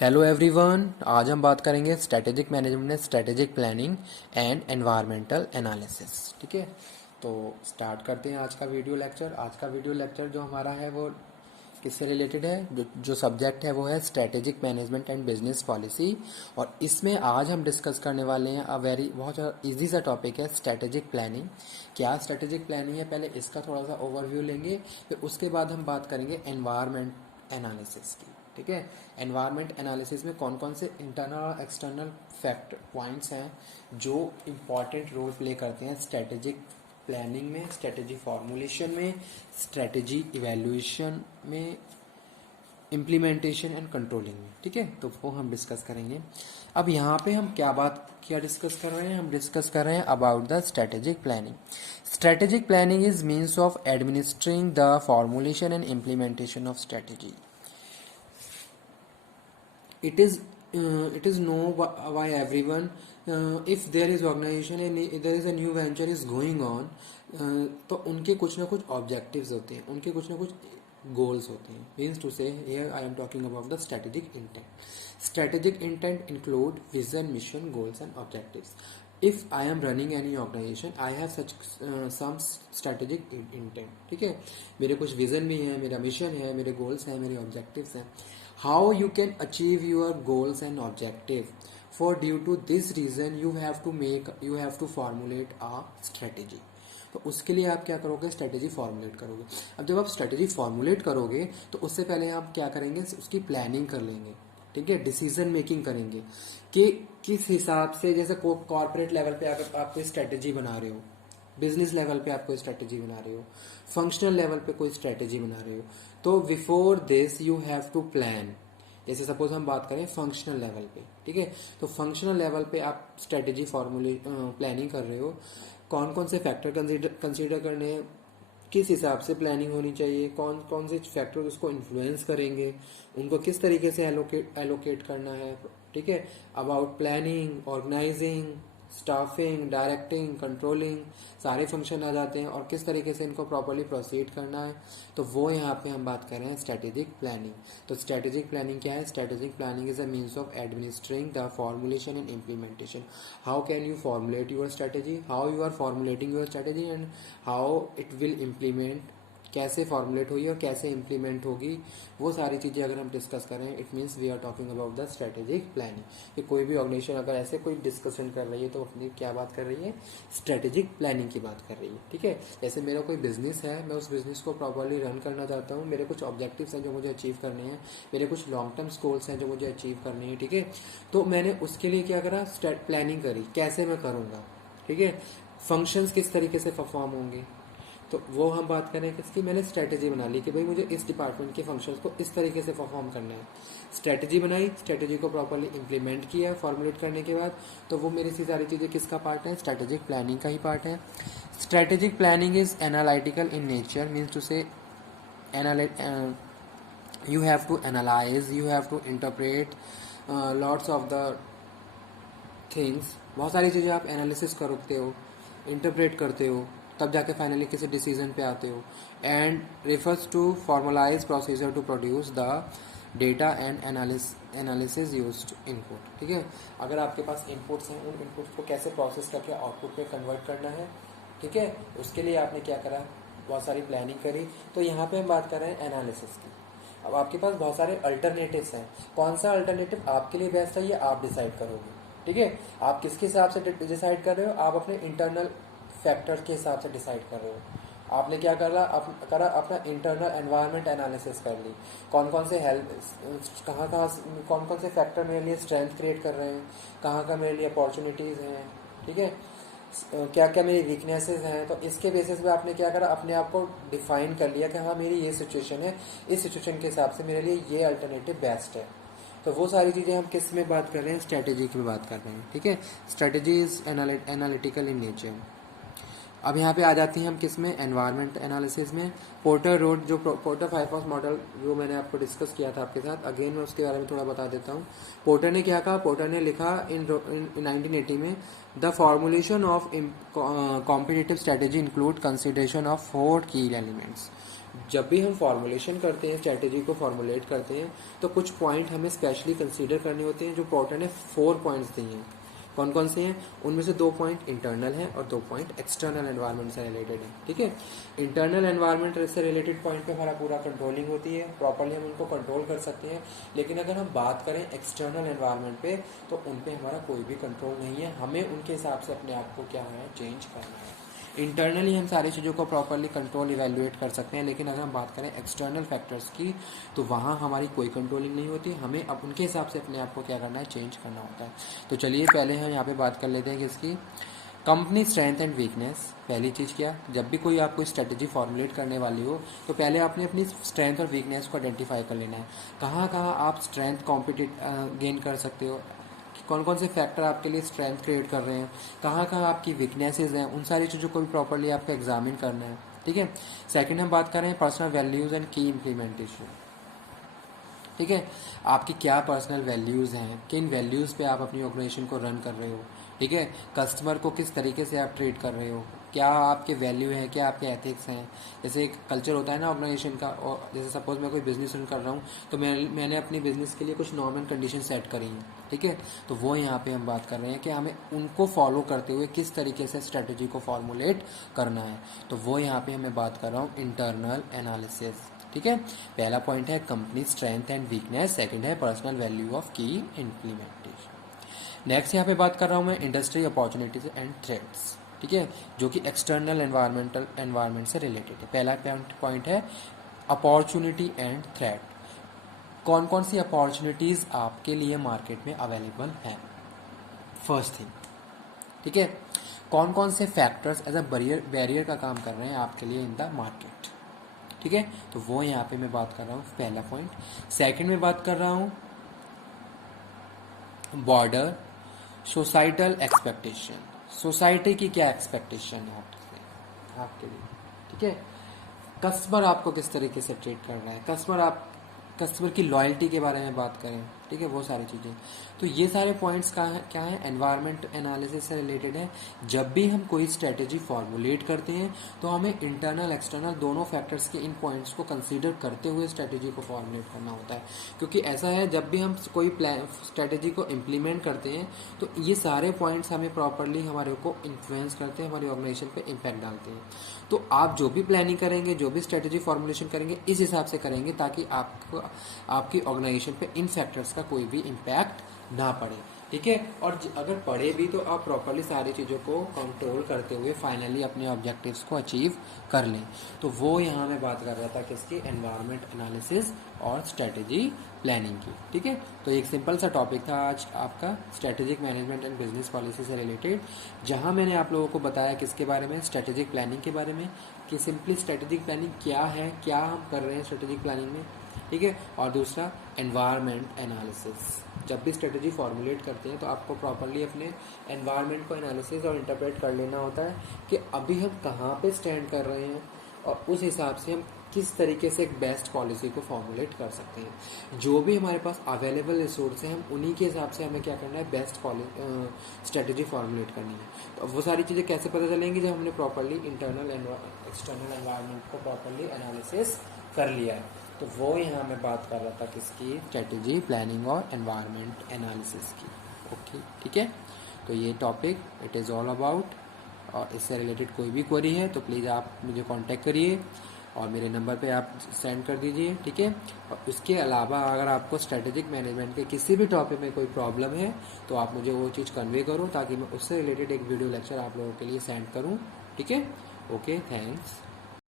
Hello everyone, आज हम बात करेंगे स्ट्रेटेजिक मैनेजमेंट में strategic planning and environmental analysis. ठीक है, तो स्टार्ट करते हैं आज का वीडियो लेक्चर। आज का वीडियो लेक्चर जो हमारा है वो किससे रिलेटेड है? जो सब्जेक्ट है वो है strategic management and business policy. और इसमें आज हम डिस्कस करने वाले हैं बहुत ईजी सा टॉपिक है स्ट्रेटेजिक प्लानिंग। क्या स्ट्रेटेजिक प्लानिंग है, पहले इसका थोड़ा सा ओवरव्यू लेंगे, फिर उसके बाद हम बात करेंगे एनवायरमेंट एनालिसिस की। ठीक है, एनवायरमेंट एनालिसिस में कौन कौन से इंटरनल और एक्सटर्नल फैक्ट पॉइंट्स हैं जो इम्पॉर्टेंट रोल प्ले करते हैं स्ट्रेटेजिक प्लानिंग में, स्ट्रेटेजी फॉर्मुलेशन में, स्ट्रेटेजी इवैल्यूएशन में, इम्प्लीमेंटेशन एंड कंट्रोलिंग में। ठीक है, तो वो हम डिस्कस करेंगे। अब यहाँ पे हम क्या डिस्कस कर रहे हैं? हम डिस्कस कर रहे हैं about the strategic planning. Strategic planning is means of administering the formulation and implementation of strategy. It is known by everyone. If there is organization and there is a new venture is going on, तो उनके कुछ ना कुछ objectives होते हैं, उनके कुछ ना कुछ गोल्स होते हैं. मीन्स टू से here I am talking about the strategic intent. Strategic intent include vision, mission, goals and objectives. If I am running any organization, I have such some strategic intent. ठीक है, मेरे कुछ vision भी हैं, मेरा mission है, मेरे गोल्स हैं, मेरे ऑब्जेक्टिव्स हैं. How you can achieve your goals and objective? For due to this reason, you have to formulate a strategy. तो उसके लिए आप क्या करोगे? स्ट्रेटेजी फॉर्मुलेट करोगे. अब जब आप स्ट्रेटेजी फॉर्मुलेट करोगे तो उससे पहले आप क्या करेंगे? उसकी प्लानिंग कर लेंगे. ठीक है, डिसीजन मेकिंग करेंगे कि किस हिसाब से, जैसे कॉर्पोरेट लेवल पे अगर आप कोई स्ट्रेटेजी बना रहे हो, बिजनेस लेवल पे आप कोई स्ट्रेटेजी बना रहे हो, फंक्शनल लेवल पे कोई स्ट्रेटेजी बना रहे हो, तो before this you have to plan. जैसे सपोज हम बात करें फंक्शनल लेवल पे. ठीक है, तो फंक्शनल लेवल पे आप स्ट्रेटेजी प्लानिंग कर रहे हो. कौन कौन से फैक्टर कंसीडर करने हैं, किस हिसाब से प्लानिंग होनी चाहिए, कौन कौन से फैक्टर उसको इन्फ्लुएंस करेंगे, उनको किस तरीके से एलोकेट करना है. ठीक है, about planning, organising, staffing, directing, controlling, सारे फंक्शन आ जाते हैं और किस तरीके से इनको प्रॉपरली प्रोसीड करना है. तो वो यहाँ पे हम बात कर रहे हैं स्ट्रेटेजिक प्लानिंग. तो स्ट्रेटेजिक प्लानिंग क्या है? Strategic planning is a means of administering the formulation and implementation. How can you formulate your strategy, how you are formulating your strategy and how it will implement. कैसे formulate होगी और कैसे implement होगी, वो सारी चीज़ें अगर हम डिस्कस करें, it means we are talking about the strategic planning. कि कोई भी ऑर्गेनाइजेशन अगर ऐसे कोई डिस्कशन कर रही है तो अपनी क्या बात कर रही है? स्ट्रेटेजिक प्लानिंग की बात कर रही है. ठीक है, जैसे मेरा कोई बिजनेस है, मैं उस बिजनेस को प्रॉपरली रन करना चाहता हूँ, मेरे कुछ ऑब्जेक्टिव्स हैं जो मुझे अचीव करने हैं, मेरे कुछ लॉन्ग टर्म गोल्स हैं जो मुझे अचीव करने हैं. ठीक है, तो मैंने उसके लिए क्या करा? प्लानिंग करी, कैसे मैं करूँगा. ठीक है, फंक्शंस किस तरीके से परफॉर्म होंगे, तो वो हम बात करें किसकी? मैंने स्ट्रेटेजी बना ली कि भाई मुझे इस डिपार्टमेंट के फंक्शंस को इस तरीके से परफॉर्म करना है. स्ट्रेटेजी बनाई, स्ट्रेटेजी को प्रॉपरली इंप्लीमेंट किया फॉर्मुलेट करने के बाद, तो वो मेरी सी सारी चीज़ें किसका पार्ट है? स्ट्रेटेजिक प्लानिंग का ही पार्ट है. Strategic planning is analytical in nature. Means to say you have to analyze, you have to interpret lots of the things. बहुत सारी चीज़ें आप एनालिसिस करते हो, इंटरप्रेट करते हो, तब जाके फाइनली किसी डिसीजन पे आते हो. And refers to formalise procedure to produce the data and analysis used input. ठीक है, अगर आपके पास इनपुट्स हैं, उन इनपुट्स को कैसे प्रोसेस करके आउटपुट पे कन्वर्ट करना है. ठीक है, उसके लिए आपने क्या करा? बहुत सारी प्लानिंग करी. तो यहाँ पे हम बात कर रहे हैं एनालिसिस की. अब आपके पास बहुत सारे अल्टरनेटिव्स हैं, कौन सा अल्टरनेटिव आपके लिए बेस्ट है ये आप डिसाइड करोगे. ठीक है, आप किसके हिसाब से डिसाइड कर रहे हो? आप अपने इंटरनल फैक्टर के हिसाब से डिसाइड कर रहे हो. आपने क्या करा? अपना इंटरनल एनवायरनमेंट एनालिसिस कर ली. कौन कौन से कहाँ कौन कौन से फैक्टर मेरे लिए स्ट्रेंथ क्रिएट कर रहे हैं, कहाँ का मेरे लिए अपॉर्चुनिटीज़ हैं. ठीक है, क्या क्या मेरी वीकनेसेस हैं. तो इसके बेसिस पे आपने क्या करा? अपने आप को डिफाइन कर लिया कि हाँ मेरी ये सिचुएशन है, इस सिचुएशन के हिसाब से मेरे लिए ये अल्टरनेटिव बेस्ट है. तो वो सारी चीज़ें हम किस में बात कर रहे हैं? स्ट्रेटेजी की बात कर रहे हैं. ठीक है, strategy is analytical in nature. अब यहाँ पे आ जाती हैं हम किस में? एनवायरनमेंट एनालिसिस में. पोर्टर रोड, जो पोर्टर 5 मॉडल जो मैंने आपको डिस्कस किया था आपके साथ, अगेन मैं उसके बारे में थोड़ा बता देता हूँ. पोर्टर ने क्या कहा? पोर्टर ने लिखा इन 1980 में, the formulation of competitive strategy include consideration of 4 की एलिमेंट्स. जब भी हम फॉर्मुलेशन करते हैं, स्ट्रेटेजी को फॉर्मुलेट करते हैं, तो कुछ पॉइंट हमें स्पेशली कंसीडर करने होते हैं। जो इम्पोर्टेंट है 4 पॉइंट्स दिए हैं। कौन कौन से हैं? उनमें से 2 पॉइंट इंटरनल हैं और 2 पॉइंट एक्सटर्नल एनवायरनमेंट से रिलेटेड है। ठीक है, इंटरनल एनवायरनमेंट से रिलेटेड पॉइंट पे हमारा पूरा कंट्रोलिंग होती है, प्रॉपर्ली हम उनको कंट्रोल कर सकते हैं। लेकिन अगर हम बात करें एक्सटर्नल एनवायरनमेंट पे, तो उन पे हमारा कोई भी कंट्रोल नहीं है। हमें उनके हिसाब से अपने आप को क्या है, चेंज करना है। इंटरनली हम सारी चीज़ों को प्रॉपर्ली कंट्रोल इवेल्युएट कर सकते हैं, लेकिन अगर हम बात करें एक्सटर्नल फैक्टर्स की, तो वहाँ हमारी कोई कंट्रोलिंग नहीं होती। हमें अब उनके हिसाब से अपने आप को क्या करना है, चेंज करना होता है। तो चलिए पहले हम यहाँ पे बात कर लेते हैं किसकी, कंपनी स्ट्रेंथ एंड वीकनेस। पहली चीज़ क्या, जब भी कोई आप कोई स्ट्रेटेजी फॉर्मुलेट करने वाली हो, तो पहले आपने अपनी स्ट्रेंथ और वीकनेस को आइडेंटिफाई कर लेना है। कहाँ कहाँ आप स्ट्रेंथ गेन कर सकते हो, कौन कौन से फैक्टर आपके लिए स्ट्रेंथ क्रिएट कर रहे हैं, कहाँ कहाँ आपकी वीकनेसेस हैं, उन सारी चीज़ों को भी प्रॉपर्ली आपको एग्जामिन करना है। ठीक है, सेकंड हम बात कर रहे हैं पर्सनल वैल्यूज़ एंड की इम्प्लीमेंटेशन। ठीक है, आपकी क्या पर्सनल वैल्यूज़ हैं, किन वैल्यूज़ पे आप अपनी ऑर्गेनाइजेशन को रन कर रहे हो। ठीक है, कस्टमर को किस तरीके से आप ट्रीट कर रहे हो, क्या आपके वैल्यू हैं, क्या आपके एथिक्स हैं। जैसे एक कल्चर होता है ना ऑर्गेनाइजेशन का, और जैसे सपोज मैं कोई बिजनेस रन कर रहा हूँ, तो मैंने अपनी बिजनेस के लिए कुछ नॉर्म एंड कंडीशन सेट करी हैं। ठीक है, तो वो यहाँ पे हम बात कर रहे हैं कि हमें उनको फॉलो करते हुए किस तरीके से स्ट्रेटजी को फॉर्मुलेट करना है। तो वो यहाँ पे मैं बात कर रहा हूँ इंटरनल एनालिसिस। ठीक है, पहला पॉइंट है company strength and weakness, second है पर्सनल वैल्यू ऑफ की इम्प्लीमेंटेशन। नेक्स्ट यहाँ पे बात कर रहा हूँ मैं इंडस्ट्री अपॉर्चुनिटीज एंड थ्रेट्स। ठीक है, जो कि एक्सटर्नल एनवायरमेंट से रिलेटेड है। पहला पॉइंट है अपॉर्चुनिटी एंड थ्रेट। कौन कौन सी अपॉर्चुनिटीज़ आपके लिए मार्केट में अवेलेबल हैं, फर्स्ट थिंग। ठीक है, कौन कौन से फैक्टर्स एज अ बैरियर का काम कर रहे हैं आपके लिए इन द मार्केट। ठीक है, तो वो यहाँ पे मैं बात कर रहा हूँ, पहला पॉइंट। सेकंड में बात कर रहा हूँ बॉर्डर सोसाइटल एक्सपेक्टेशन। सोसाइटी की क्या एक्सपेक्टेशन है आपके लिए। ठीक है, कस्टमर आपको किस तरीके से ट्रीट कर रहा है, कस्टमर की लॉयल्टी के बारे में बात करें। ठीक है, वो सारी चीज़ें। तो ये सारे पॉइंट्स क्या है, एनवायरनमेंट एनालिसिस से रिलेटेड है। जब भी हम कोई स्ट्रेटेजी फॉर्मुलेट करते हैं, तो हमें इंटरनल एक्सटर्नल दोनों फैक्टर्स के इन पॉइंट्स को कंसीडर करते हुए स्ट्रेटेजी को फॉर्मुलेट करना होता है। क्योंकि ऐसा है, जब भी हम कोई स्ट्रेटेजी को इम्प्लीमेंट करते हैं, तो ये सारे पॉइंट्स हमें प्रॉपरली हमारे को इन्फ्लुएंस करते हैं, हमारी ऑर्गेनाइजेशन पे इम्पैक्ट डालते हैं। तो आप जो भी प्लानिंग करेंगे, जो भी स्ट्रेटेजी फॉर्मुलेशन करेंगे, इस हिसाब से करेंगे ताकि आपकी ऑर्गेनाइजेशन पे इन फैक्टर्स का कोई भी इम्पैक्ट ना पड़े। ठीक है, और अगर पड़े भी तो आप प्रॉपरली सारी चीज़ों को कंट्रोल करते हुए फाइनली अपने ऑब्जेक्टिव्स को अचीव कर लें। तो वो यहाँ मैं बात कर रहा था किसकी, एनवायरनमेंट एनालिसिस और स्ट्रेटेजी प्लानिंग की। ठीक है, तो एक सिंपल सा टॉपिक था आज आपका strategic management and business policy से रिलेटेड, जहाँ मैंने आप लोगों को बताया किसके बारे में, स्ट्रेटेजिक प्लानिंग के बारे में, कि सिंपली स्ट्रेटेजिक प्लानिंग क्या है, क्या हम कर रहे हैं स्ट्रेटेजिक प्लानिंग में। ठीक है, और दूसरा एनवायरनमेंट एनालिसिस। जब भी स्ट्रेटजी फॉर्मुलेट करते हैं, तो आपको प्रॉपरली अपने एनवायरनमेंट को एनालिसिस और इंटरप्रेट कर लेना होता है कि अभी हम कहाँ पे स्टैंड कर रहे हैं, और उस हिसाब से हम किस तरीके से एक बेस्ट पॉलिसी को फॉर्मुलेट कर सकते हैं। जो भी हमारे पास अवेलेबल रिसोर्स हैं, हम उन्हीं के हिसाब से हमें क्या करना है, बेस्ट स्ट्रेटजी फॉर्मुलेट करनी है। तो वो सारी चीज़ें कैसे पता चलेंगी, जब हमने प्रॉपरली इंटरनल एक्सटर्नल एनवायरनमेंट को प्रॉपरली एनालिसिस कर लिया है। तो वो यहाँ मैं बात कर रहा था किसकी, स्ट्रेटेजी प्लानिंग और एनवायरनमेंट एनालिसिस की। ओके, ठीक है, तो ये topic it is all about. और इससे रिलेटेड कोई भी क्वेरी है तो प्लीज़ आप मुझे कांटेक्ट करिए और मेरे नंबर पे आप सेंड कर दीजिए। ठीक है, और उसके अलावा अगर आपको स्ट्रेटेजिक मैनेजमेंट के किसी भी टॉपिक में कोई प्रॉब्लम है, तो आप मुझे वो चीज़ कन्वे करो ताकि मैं उससे रिलेटेड एक वीडियो लेक्चर आप लोगों के लिए सेंड करूँ। ठीक है, ओके, थैंक्स।